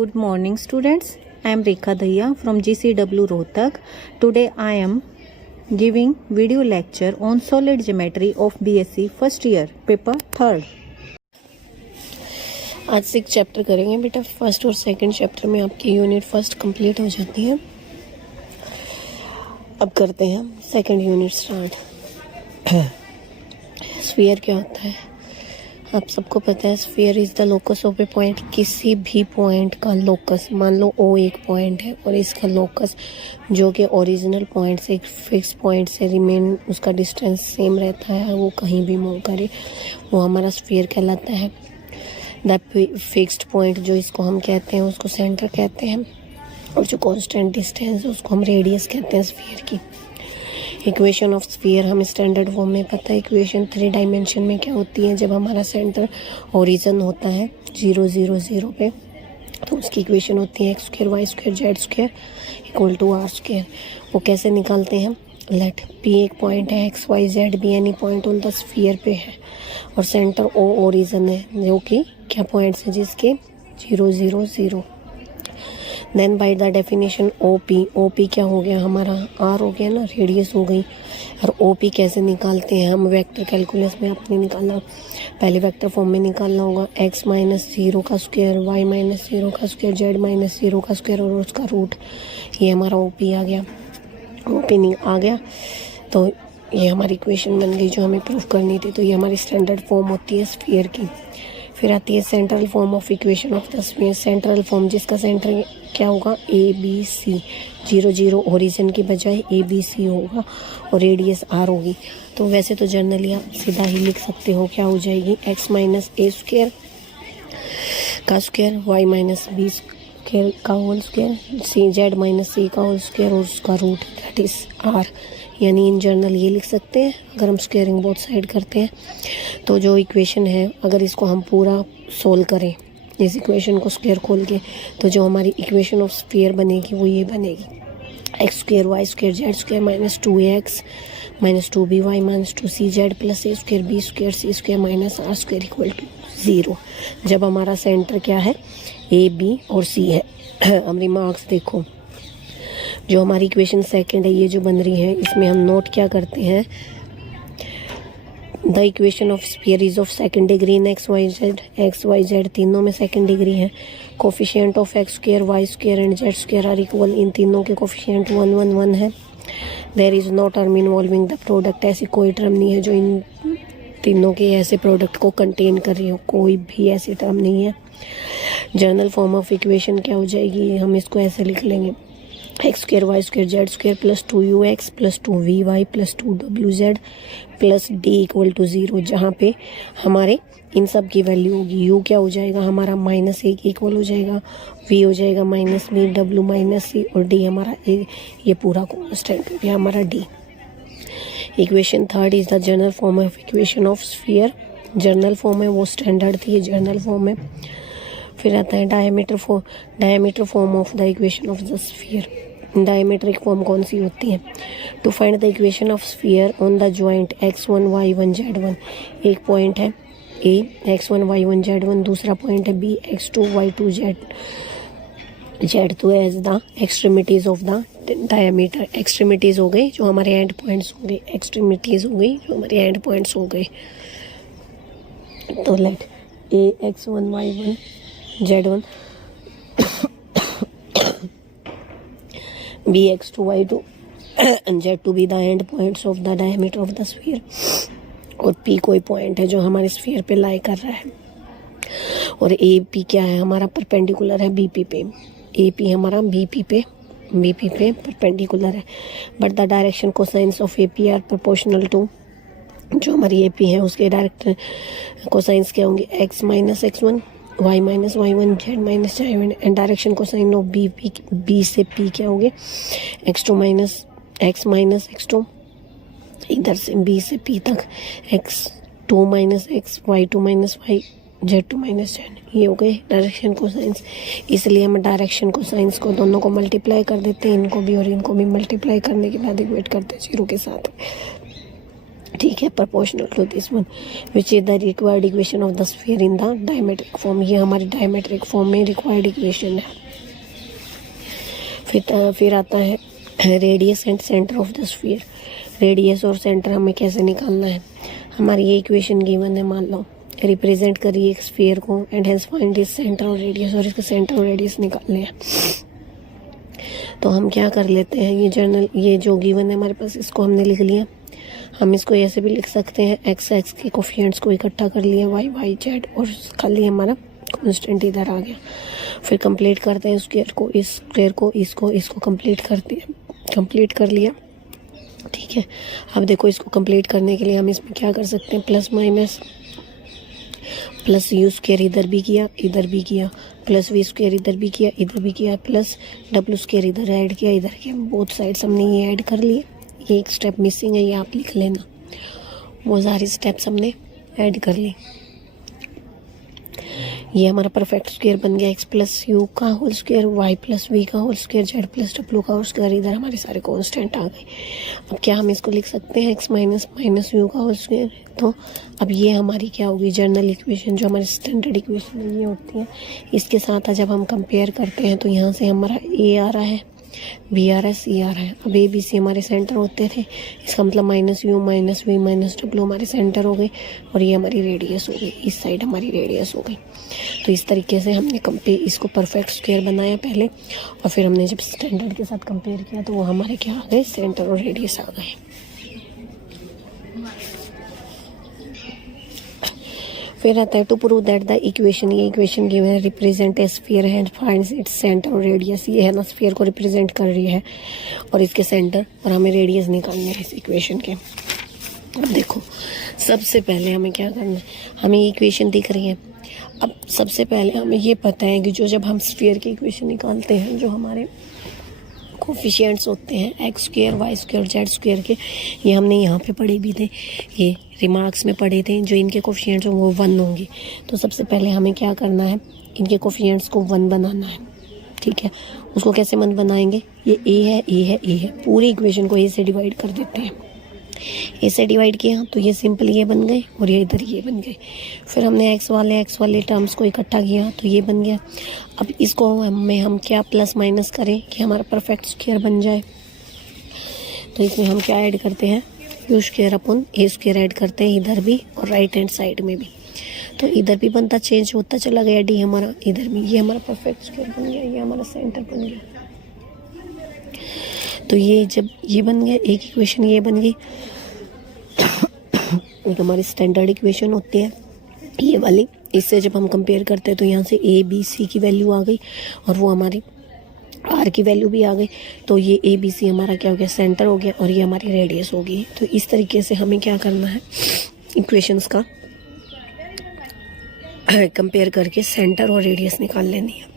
Good morning students. I am Rekha Daya from GCW Rohtak. Today I am giving video lecture on solid geometry of BSc first year paper 3rd. आज से एक chapter करेंगे बेटा। First और second chapter में आपकी unit first complete हो जाती है। अब करते हैं सेकंड यूनिट स्टार्ट। स्फीयर क्या होता है आप सबको पता है। Sphere is the locus of A point. किसी भी पॉइंट का लोकस, मान लो ओ एक पॉइंट है और इसका लोकस जो कि ओरिजिनल पॉइंट से एक फिक्स पॉइंट से रिमेन उसका डिस्टेंस सेम रहता है, वो कहीं भी मूव करे, वो हमारा स्फीयर कहलाता है। द फिक्स्ड पॉइंट जो इसको हम कहते हैं उसको सेंटर कहते हैं, और जो कांस्टेंट डिस्टेंस है उसको हम रेडियस कहते हैं स्फीयर की। इक्वेशन ऑफ स्फीयर हमें स्टैंडर्ड फॉर्म में पता है। इक्वेशन 3 डायमेंशन में क्या होती है, जब हमारा सेंटर ओरिजिन होता है 0 0 0 पे, तो उसकी इक्वेशन होती है x² y² z² equal to r²। वो कैसे निकालते हैं, लेट p एक पॉइंट है, x y z भी any point on the sphere पे है, और सेंटर o ओरिजिन है जो कि क्या पॉइंट्स है जिसके 0 0 0। Then by the definition OP क्या हो गया हमारा, R हो गया ना, रेडियस हो गई। और OP कैसे निकालते हैं हम, वेक्टर कैलकुलस में आपने निकाला, पहले वेक्टर फॉर्म में निकालना होगा x माइनस 0 का स्क्वायर, y माइनस 0 का स्क्वायर, z माइनस 0 का स्क्वायर और उसका रूट। ये हमारा OP आ गया। OP आ गया तो ये हमारी इक्वेशन बन गई जो हमें प्रूफ करनी थी। तो ये हमारी स्टैंडर्ड फॉर्म होती है स्फीयर की। फिर आती है central form of equation of the sphere. Central form जिसका सेंटर क्या होगा, ABC, 0 0 ओरिजिन की बजाय ABC होगा और रेडियस R होगी। तो वैसे तो जनरली आप सीधा ही लिख सकते हो, क्या हो जाएगी, x माइनस a² का स्क्वायर, y माइनस b² का whole square, z minus c का होल स्क्वायर और उसका रूट, दैट इज R। यानी इन जनरल ये लिख सकते हैं अगर हम स्क्वायरिंग बोथ साइड करते हैं। तो जो इक्वेशन है अगर इसको हम पूरा सोल्व करें इस इक्वेशन को स्क्वायर खोल के, तो जो हमारी इक्वेशन ऑफ स्फीयर बनेगी वो ये बनेगी, x² y² z² minus 2ax minus 2by minus 2cz plus a² b² c² minus r² equal to 0। जब हमारा सेंटर क्या है, A B और C है। अब रिमार्क्स देखो, जो हमारी इक्वेशन सेकंड है ये जो बन रही है, इसमें हम नोट क्या करते हैं, the equation of sphere is of second degree in x y z तीनों में सेकंड डिग्री है। Coefficient of x² y² and z² are equal, इन तीनों के कोफिशिएंट 1 1 1 है। There is no term involving the product, ऐसी कोई टर्म नहीं है जो इन तीनों के ऐसे प्रोडक्ट को कंटेन कर रही हो, कोई भी ऐसी टर्म नहीं है। जनरल फॉर्म ऑफ इक्वेशन क्या हो जाएगी, हम इसको ऐसे लिख लेंगे, x² y² z² plus 2ux plus 2vy plus 2wz plus d equal to 0, जहाँ पे हमारे इन सब की वैल्यू होगी। u क्या हो जाएगा हमारा -1 इक्वल हो जाएगा, v हो जाएगा -b, w -c और d हमारा ये पूरा कांस्टेंट हो गया हमारा d। Equation third is the general form of equation of sphere. General form है वो स्टैंडर्ड थी, ये जनरल फॉर्म है। फिर आता है diameter form of the equation of the sphere. Diametric form कौन सी होती है, to find the equation of sphere on the joint x1 y1 z1। एक पॉइंट है A x1 y1 z1, दूसरा पॉइंट है B x2 y2 z2 as the extremities of the diameter. Extremities हो गई जो हमारे एंड पॉइंट्स हो गए, एक्सट्रीमिटीज हो गई जो हमारे एंड पॉइंट्स हो गए। तो late A x1 y1 z1 B x2 y2 and z2 be the end points of the diameter of the sphere। और P कोई पॉइंट है जो हमारे स्फीयर पे लाई कर रहा है, और AP क्या है हमारा, परपेंडिकुलर है BP पे। AP हमारा BP पे परपेंडिकुलर है, but the direction cosines of AP are proportional to, जो हमारी AP है उसके डायरेक्ट कोसाइंस क्या होंगे, x minus x1 y minus y1 z minus z1 and direction cosine of B से P क्या होंगे, x2 माइनस x2, इधर से B से P तक x2 minus x y2 minus y z2 minus z, ये हो गए डायरेक्शन कोसाइंस। इसलिए हम डायरेक्शन कोसाइंस को दोनों को मल्टीप्लाई कर देते हैं, इनको भी और इनको भी मल्टीप्लाई करने के बाद इक्वेट करते हैं 0 के साथ। ठीक है, proportional to this one which is the required equation of the sphere in the diametric form. ये हमारी डायमेट्रिक फॉर्म में रिक्वायर्ड इक्वेशन है। फिर आता है radius and centre of the sphere. Radius और सेंटर हमें कैसे निकालना है। हमारी ये इक्वेशन गिवन है, मान लो रिप्रेजेंट करिए एक स्फीयर को and hence find this centre और रेडियस, और इसका सेंटर और रेडियस निकालने हैं। तो हम क्या कर लेते हैं, ये जो गिवन है हमारे पास, इसको हमने लिख लिया। हम इसको ऐसे भी लिख सकते हैं, एक्स एक्स के कोफिशिएंट्स को इकट्ठा कर लिया, वाई वाई जेड, और खाली हमारा कांस्टेंट इधर आ गया। फिर कंप्लीट करते हैं स्क्वायर को, इस स्क्वायर को, इसको कंप्लीट करते हैं, कंप्लीट कर लिया। ठीक है, अब देखो इसको कंप्लीट करने के लिए हम इसमें क्या कर सकते हैं, plus minus, plus you square इधर भी किया, इधर भी किया, प्लस वी स्क्वायर इधर भी किया, इधर भी किया, प्लस डब्ल्यू स्क्वायर इधर ऐड किया, इधर किया। बोथ साइड्स हमने ये ऐड कर लिए। ये एक स्टेप मिसिंग है, ये आप लिख लेना। वो सारी स्टेप्स हमने ऐड कर ली। ये हमारा परफेक्ट स्क्वायर बन गया, एक्स प्लस यू का whole square, y plus v का होल स्क्वायर, जेड प्लस डब्ल्यू का होल स्क्वायर। इधर हमारे सारे कांस्टेंट आ गए। अब क्या हम इसको लिख सकते हैं, एक्स माइनस माइनस यू का होल स्क्वायर। तो अब ये हमारी क्या होगी, जनरल इक्वेशन, जो हमारी स्टैंडर्ड इक्वेशन है ये होती है। इसके साथ जब हम कंपेयर करते हैं तो यहाँ से हमारा ए आ रहा है, बी आ रहा है, सी आ रहा है। अब ए बी सी हमारे सेंटर होते थे, इसका मतलब minus u minus v minus डब्ल्यू हमारे सेंटर हो गए, और ये हमारी रेडियस हो गई, इस साइड हमारी रेडियस हो गई। तो इस तरीके से हमने इसको परफेक्ट स्क्वायर बनाया पहले, और फिर हमने जब स्टैंडर्ड के साथ कंपेयर किया तो वो हमारे क्या आ गए, सेंटर और रेडियस आ गए। फिर आता है to prove that the equation, ये इक्वेशन गिवन है, represent a sphere and finds its centre और रेडियस। ये है ना, स्फीयर को रिप्रेजेंट कर रही है और इसके सेंटर और हमें रेडियस निकालने हैं इस इक्वेशन के। अब देखो, सबसे पहले हमें क्या करना है, हमें ये इक्वेशन दिख रही है। अब सबसे पहले हमें ये पता है कि जब हम स्फीयर की इक्वेशन निकालते हैं, जो हमारे कोफिशिएंट्स होते हैं x square y square z square के, ये हमने यहाँ पे पढ़े भी थे, ये रिमार्क्स में पढ़े थे। जो इनके कोफिशिएंट्स हों वो 1 होंगे। तो सबसे पहले हमें क्या करना है, इनके कोफिशिएंट्स को 1 बनाना है। ठीक है, उसको कैसे 1 बनाएंगे, ये ए है, ए है, ए है, पूरी इक्वेशन को ए से डिवाइड कर देते हैं। ए से डिवाइड किया तो ये सिंपल ये बन गए, और ये इधर ये बन गए। फिर हमने एक्स वाले टर्म्स को इकट्ठा किया तो ये बन गया। अब इसको हम क्या प्लस माइनस करें कि हमारा परफेक्ट स्क्वायर बन जाए। तो इसमें हम क्या ऐड करते हैं, you square upon A square add करते हैं इधर भी और राइट हैंड साइड में भी। तो इधर भी बनता चेंज होता चला गया डी हमारा, इधर भी ये हमारा परफेक्ट स्क्वायर बन गया, ये हमारा सेंटर बन गया। तो ये जब ये बन गया, एक इक्वेशन ये बन गई, एक हमारी स्टैंडर्ड इक्वेशन होती है ये वाली। इससे जब हम कंपेयर करते हैं तो यहाँ से ए बी सी की वैल्यू आ गई और वो हमारी आर की वैल्यू भी आ गई। तो ये ए बी सी हमारा क्या हो गया, सेंटर हो गया, और ये हमारी रेडियस हो गई। तो इस तरीके से हमें क्या करना है, इक्वेशंस का कंपेयर करके सेंटर और रेडियस निकाल लेनी है।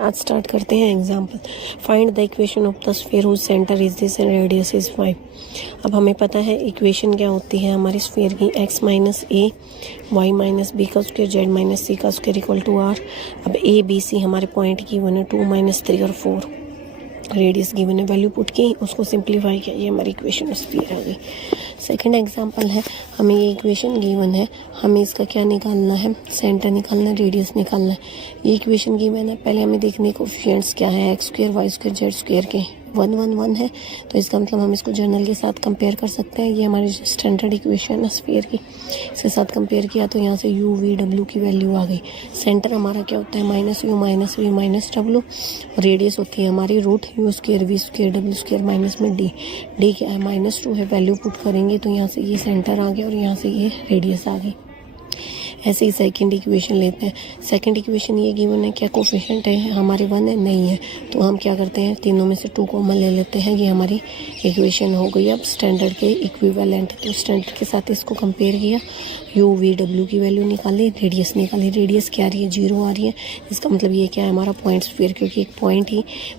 आज स्टार्ट करते हैं example. Find the equation of the sphere whose centre is this and radius is 5। अब हमें पता है इक्वेशन क्या होती है हमारी स्फीयर की, x माइनस ए वाई माइनस बी का स्क्वायर जेड माइनस सी का स्क्वायर इक्वल टू आर। अब ए बी सी हमारे पॉइंट की 1 2 -3 और 4, रेडियस गिवन है, वैल्यू पुट की, उसको सिंप्लीफाई किया, ये हमारी इक्वेशन स्फीयर आ गई। सेकंड एग्जांपल है, हमें ये इक्वेशन गिवन है, हमें इसका क्या निकालना है, सेंटर निकालना है, रेडियस निकालना है। ये इक्वेशन गिवन है, पहले हमें देखने कोफिशिएंट्स क्या है, x square y square z square के 1 1 1 है। तो इसका मतलब हम इसको जर्नल के साथ कंपेयर कर सकते हैं। ये हमारी स्टैंडर्ड इक्वेशन है स्फीयर की, इसके साथ कंपेयर किया तो यहाँ से यू वी डब्ल्यू की वैल्यू आ गई। सेंटर हमारा क्या होता है, minus u minus v minus डब्ल्यू, रेडियस होती है हमारी root u square v square डब्ल्यू स्क्वायर माइनस में डी। डी क्या है, -2 है, वैल्यू पुट करेंगे तो यहाँ से ये सेंटर आ गया और यहाँ से ये रेडियस आ गई। ऐसे ही सेकंड इक्वेशन लेते हैं। सेकंड इक्वेशन ये गिवन है, क्या कोफिशिएंट है हमारे 1 है, नहीं है, तो हम क्या करते हैं, तीनों में से 2 कॉमन ले लेते हैं। ये हमारी इक्वेशन हो गई अब स्टैंडर्ड के इक्विवेलेंट। तो स्टैंडर्ड के साथ इसको कंपेयर किया, यू वी डब्ल्यू की वैल्यू निकाली, रेडियस निकाली। रेडियस क्या आ रही है, 0 आ रही है। इसका मतलब ये क्या है, हमारा पॉइंट स्फीयर, क्योंकि एक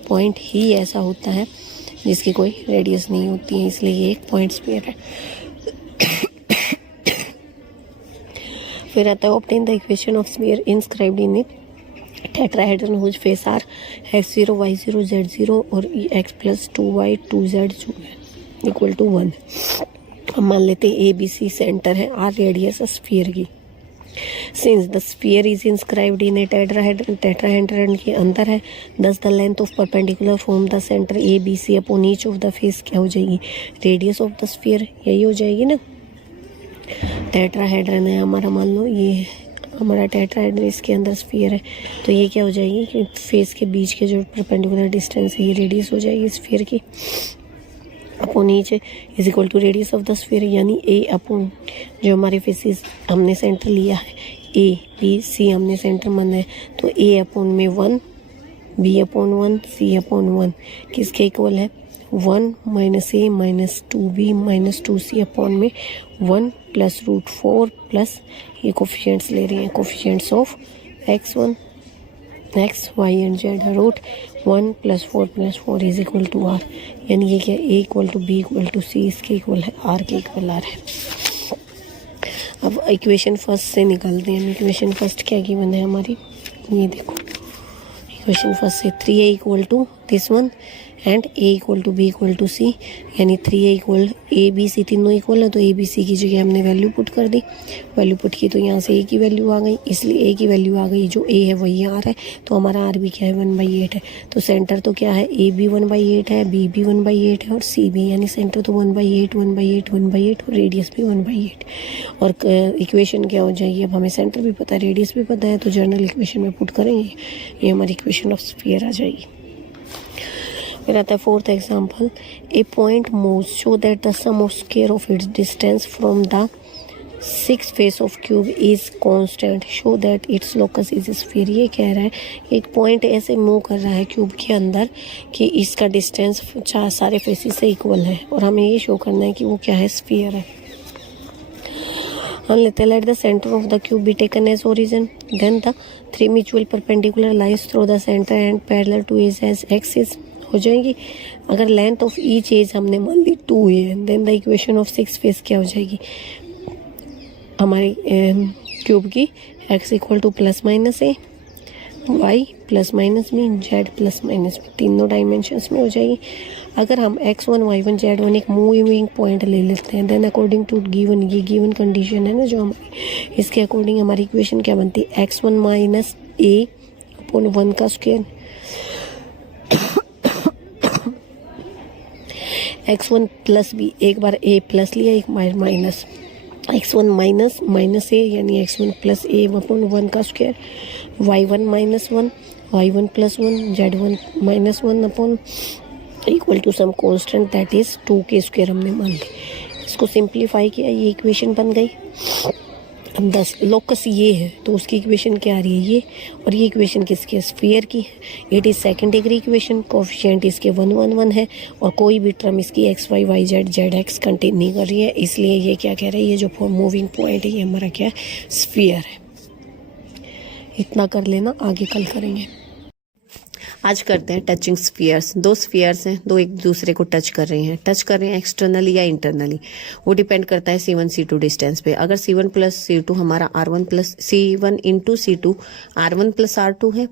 पॉइंट ही ऐसा होता है जिसकी कोई रेडियस नहीं होती है, इसलिए ये एक पॉइंट स्फीयर है। फिर आता है obtain the equation of sphere inscribed in it tetrahedron whose face are x0 y0 z0 और x + 2y 2z जो है। Equal to 1। अब मान लेते हैं ए बी सी सेंटर है, आर रेडियस स्फीयर की। Since the sphere is inscribed in a tetrahedron के अंदर है, thus the length of perpendicular from the centre A B C upon each of the face क्या हो जाएगी, radius of the sphere, यही हो जाएगी ना। टेट्राहेड्रन है हमारा, मान लो ये हमारा टेट्राहेड्रन, इसके अंदर स्फीयर है, तो ये क्या हो जाएगी कि फेस के बीच के जो परपेंडिकुलर डिस्टेंस है ये रेडियस हो जाएगी स्फीयर की, upon each is equal to radius of the sphere, यानी ए अपॉन जो हमारे फेसिस हमने सेंटर लिया है, ए बी सी हमने सेंटर माना है, तो ए अपॉन में 1, बी अपॉन 1, सी अपॉन 1 किसके इक्वल है, 1 minus a minus 2b minus 2c upon में 1 प्लस रूट 4 प्लस ये कोफिशिएंट्स ले रही हैं, coefficients of x1 x y and z, root 1 plus 4 plus 4 is equal to r, यानी ये क्या a equal to b equal to c, इसके equal है आर के इक्वल आर है। अब इक्वेशन फर्स्ट से निकालते हैं। इक्वेशन फर्स्ट क्या गिवन है हमारी, ये देखो इक्वेशन फर्स्ट से 3a equal to this one and a equal to b equal to c, यानी 3a equal a b c तीनों इक्वल है, तो a b c की जगह हमने वैल्यू पुट कर दी, वैल्यू पुट की तो यहाँ से a की वैल्यू आ गई, इसलिए a की वैल्यू आ गई, जो a है वही r है, तो हमारा r भी क्या है 1/8 है, तो सेंटर तो क्या है a भी 1/8 है, b भी 1/8 है और c भी, यानी सेंटर तो 1/8 1/8 1/8 और रेडियस भी 1/8। और इक्वेशन क्या हो जाएगी, अब हमें सेंटर भी पता है रेडियस भी पता है, तो जर्नल इक्वेशन में पुट करेंगे, ये हमारी इक्वेशन ऑफ स्फीयर आ जाएगी। फिर आता है fourth example, a point move show that the sum of square of its distance from the 6 face of cube is constant, show that its locus is sphere. ये कह रहा है एक पॉइंट ऐसे मूव कर रहा है क्यूब के अंदर कि इसका डिस्टेंस सारे फेसिस से इक्वल है, और हमें ये शो करना है कि वो क्या है, स्फीयर है। हम लेते हैं let the centre of the cube be taken as origin, then the 3 mutual perpendicular lines through the centre and parallel to is as axis, हो जाएगी। अगर लेंथ ऑफ ईच एज हमने मान ली 2 है, then the equation of 6 face क्या हो जाएगी हमारी क्यूब की, x equal to plus minus a, y plus minus b, z plus minus b, तीनों डायमेंशंस में हो जाएगी। अगर हम x1 y1 z1 एक मूविंग पॉइंट ले लेते हैं, देन अकॉर्डिंग टू गिवन, ये गिवन कंडीशन है ना जो हमारी, इसके अकॉर्डिंग हमारी इक्वेशन क्या बनती है, x1 माइनस ए अपॉन 1 का स्क्वायर, x1 प्लस बी, एक बार a प्लस लिया एक बार minus, x1 minus minus A यानी x1 प्लस ए अपॉन 1 का square, y1 minus 1 y1 plus 1 z1 minus 1 upon equal to some constant that is 2 के square हमने मान ली। इसको सिंप्लीफाई किया, ये इक्वेशन बन गई। अब 10 लोकस ये है तो उसकी इक्वेशन क्या आ रही है, ये, और ये इक्वेशन किसकी है, स्फीयर की है। It is second degree equation, coefficient इसके 1 1 1 है, और कोई भी टर्म इसकी x y y z z x contain नहीं कर रही है, इसलिए ये क्या कह रही है, ये जो मूविंग पॉइंट है ये हमारा क्या है, स्फीयर है। इतना कर लेना, आगे कल करेंगे। आज करते हैं टचिंग स्फीयर्स। दो स्फीयर्स हैं, दो एक दूसरे को टच कर रहे हैं एक्सटर्नली या इंटरनली, वो डिपेंड करता है C1 C2 डिस्टेंस पे। अगर C1 प्लस C2 हमारा R1 plus C1 into C2 R1 plus R2 है,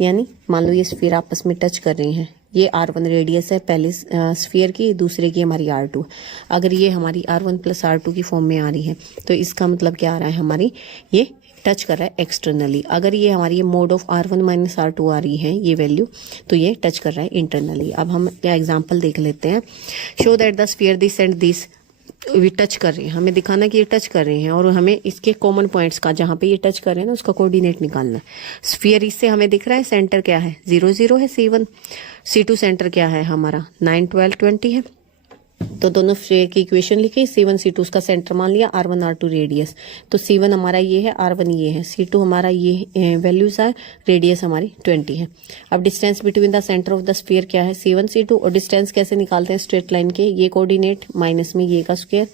यानी मान लो ये स्फीयर आपस में टच कर रही हैं, ये R1 रेडियस है पहले स्फीयर की, दूसरे की हमारी R2। अगर ये हमारी R1 प्लस R2 की फॉर्म में आ रही है तो इसका मतलब क्या आ रहा है, हमारी ये टच कर रहा है एक्सटर्नली। अगर ये हमारी mode of R1 minus R2 आ रही है ये वैल्यू, तो ये टच कर रहा है इंटरनली। अब हम क्या एग्जांपल देख लेते हैं। Show that the sphere this and this भी टच कर रहे हैं, हमें दिखाना कि ये टच कर रहे हैं, और हमें इसके कॉमन पॉइंट्स का जहां पे ये टच कर रहे हैं ना उसका कोऑर्डिनेट निकालना है। स्फीयर इससे हमें दिख रहा है, सेंटर क्या है 0 0 है, C1 C2 सेंटर क्या है हमारा 9 12 20 है, तो दोनों स्फीयर की इक्वेशन लिखी, C1 C2 उसका सेंटर मान लिया, R1 R2 रेडियस, तो C1 हमारा ये है, R1 ये है, C2 हमारा ये वैल्यूज है, रेडियस हमारी 20 है। अब distance between the centre of the sphere क्या है, C1 C2, और डिस्टेंस कैसे निकालते हैं, स्ट्रेट लाइन के ये कोऑर्डिनेट माइनस में ये का स्क्वायर,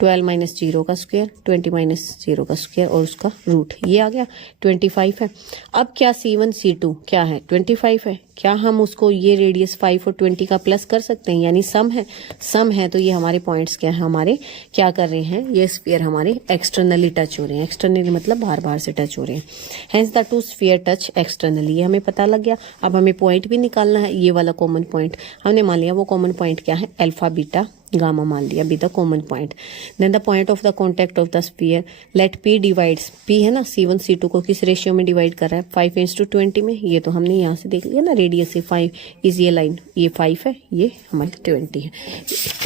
12 माइनस 0 का स्क्वायर, 20 माइनस 0 का स्क्वायर, और उसका रूट, ये आ गया 25 है। अब क्या C1 C2 क्या है 25 है, क्या हम उसको ये रेडियस 5 और 20 का प्लस कर सकते हैं, यानी सम है तो ये हमारे पॉइंट्स क्या है, हमारे क्या कर रहे हैं, ये स्फीयर हमारे एक्सटर्नली टच हो रहे हैं, एक्सटर्नली मतलब बाहर से टच हो रहे हैं, hence the two sphere touch externally, ये हमें पता लग गया। अब हमें पॉइंट भी निकालना है, ये वाला कॉमन पॉइंट हमने मान लिया, वो कॉमन पॉइंट क्या है, अल्फा बीटा गामा मान लिया B the common point. Then the point of the contact of the sphere, let P divides, P है ना C1 C2 को किस रेशियो में डिवाइड कर रहा है, 5:20 में, ये तो हमने यहाँ से देख लिया ना, रेडियस से 5 इज ये लाइन, ये 5 है, ये हमारी 20 है,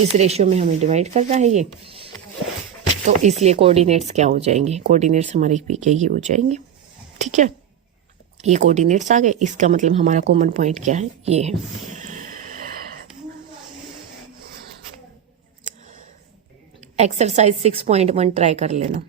इस रेशियो में हमें डिवाइड कर रहा है ये, तो इसलिए कोऑर्डिनेट्स क्या हो जाएंगे, कोऑर्डिनेट्स हमारे पी के ये हो जाएंगे, ठीक है, ये कोऑर्डिनेट्स आ गए, इसका मतलब हमारा कॉमन पॉइंट क्या है, ये है। एक्सरसाइज 6.1 ट्राई कर लेना।